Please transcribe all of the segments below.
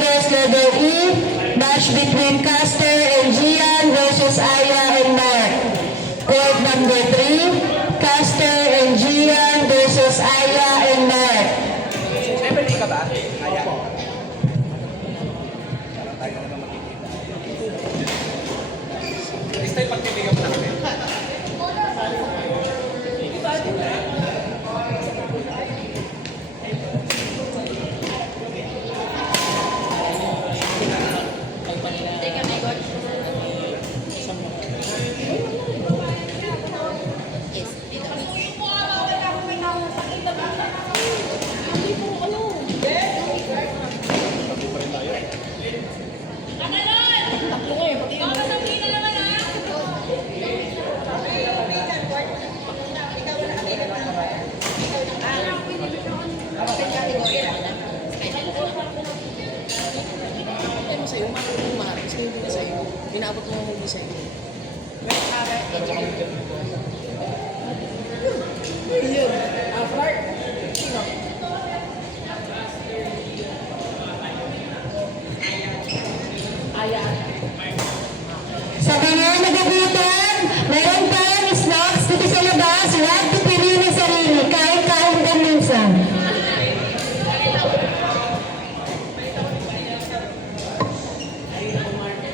Others Level E, match between Caster and Gian versus Aya and Mark. Court number 3, Caster and Gian versus Aya and Mark. Emily ka ba? Aya. Next time pagtitigan mo na kami. Inabot mo ang huli sa'yo. Yun. Clark. Sino? Aya. Sa mga nagabutan, meron pang snacks dito sa labas. Huwag pipiliin ang sarili. Kain-kain ka minsan.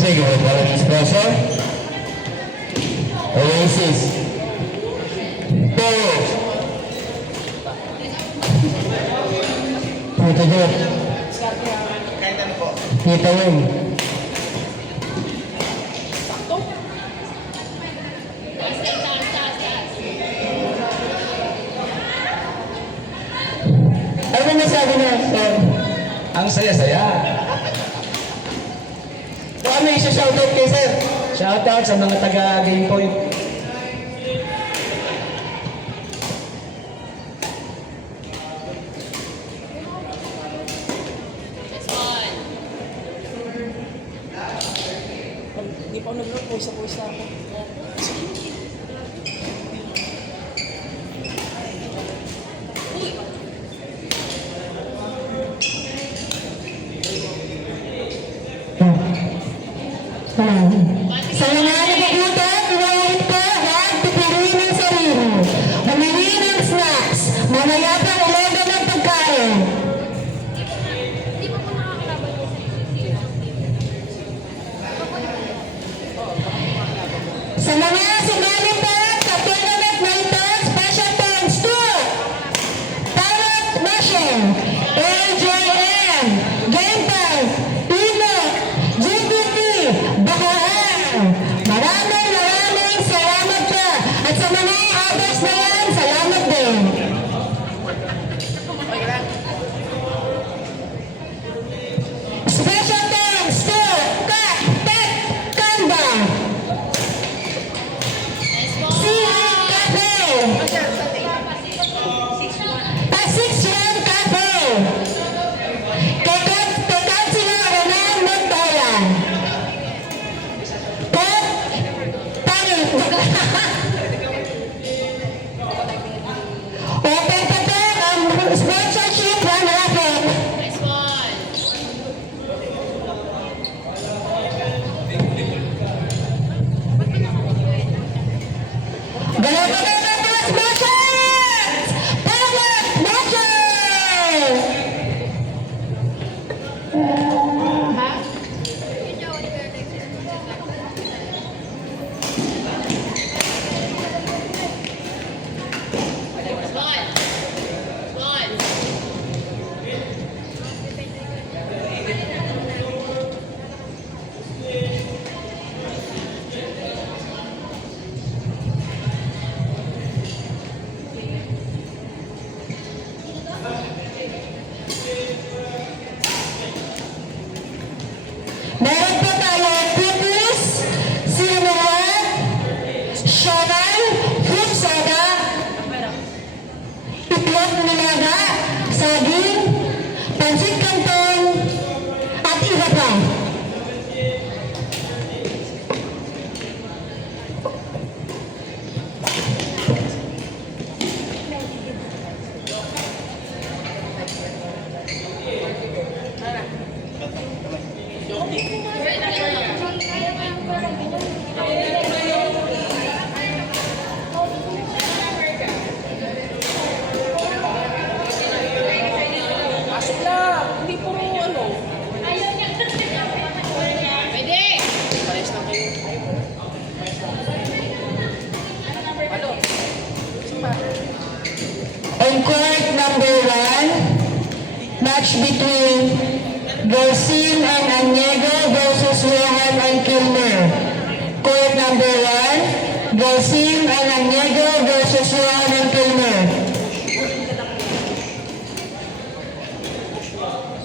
Sige, walang sponsor. Oasis. Polo. Puto Diyot. Kita yun. Ano masabi na? Ang saya-saya. Baka may isa-shoutout kay sir. Shoutout sa mga taga Game Point. Hindi pa ako nag-load. Pulsa-pulsa ako. Sa mga nagabutan, iwain pa, huwag pipiliin ang sarili. Humiwi ng snacks. Mamaya pa ulogan ng pagkain. Sa mga sumali pa sa tournament na ito, special thanks to Pilot Machine, AJM, Game Time, Pino, GPT, Bahaan. Maraming salamat pa. At sa mga others na yan, salamat din. Special thanks to Kat Tek Kanda. match between Garcin and Aniego versus Johan and Kilmer. Court number 1, Garcin and Aniego versus Johan and Kilmer.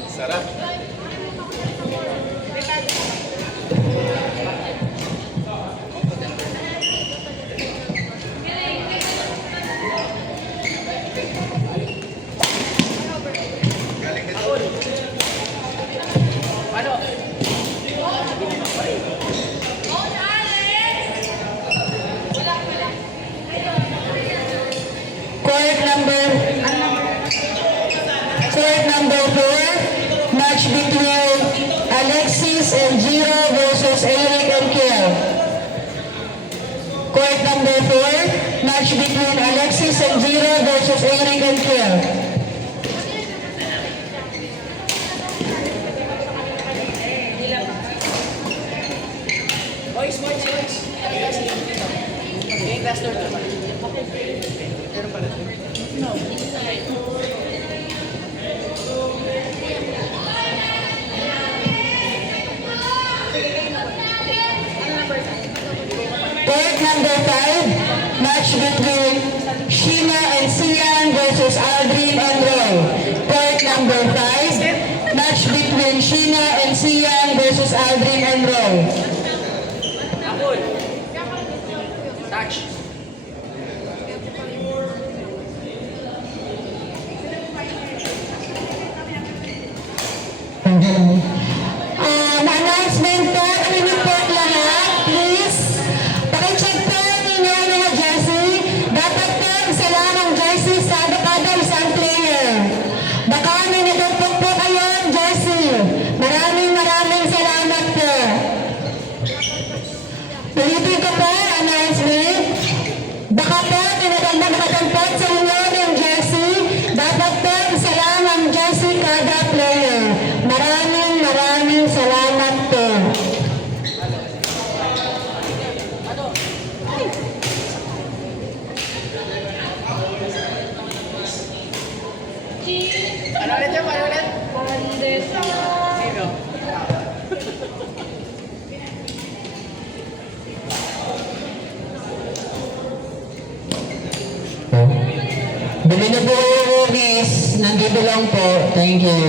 Sarap. Court number 4, match between Alexis and Giro versus Eric and Kiel. Court number 4, match between Alexis and Giro versus Eric and Kiel. Boys. Yung class door to. Meron pala. No. Court number 5, match between Sheena and Sian versus Aldrin and Roy. Court number 5, match between Sheena and Sian versus Aldrin and Roy. Apple. Touch. Announcement po, report lahat, please. Pakicheck po ninyo ang mga jersey. Dapat po isa lang ang jersey sa kada isang player. Baka may natupok po kayo ang jersey. Maraming salamat po. Ulitin ko po, announcement. Baka po nakatampot sa inyo ng jersey. Dapat po isa lang ang jersey kada player. Maraming salamat po. Ano ulit yun? Ano ulit? Sino? Bili na po kayo movies. Nandito lang po. Thank you.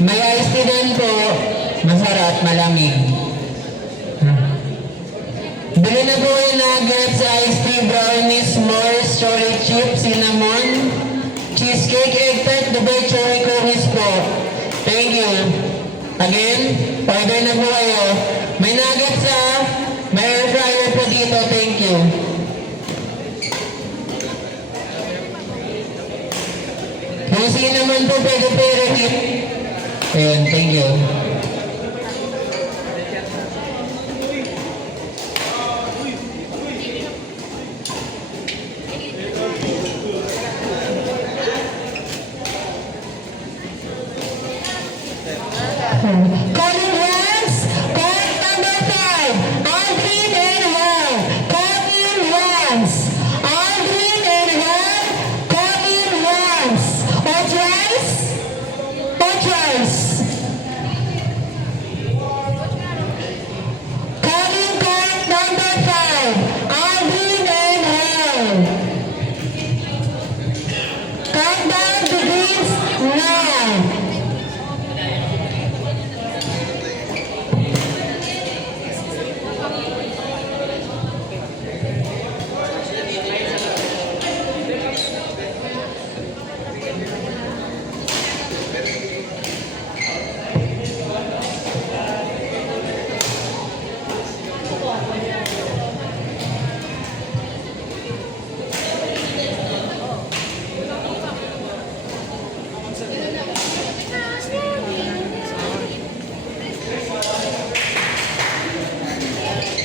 May ice tea din po. Masarap, malamig. Bili na po kayo nuggets, ice tea, brownies, s'mores, chocolate chip, cinnamon, cheesecake, egg tart, Dubai cherry cookies po. Thank you. Again, order na po kayo. May nuggets may air fryer po dito. Thank you. Kung sino naman po pwede pero hit. Ayan, thank you.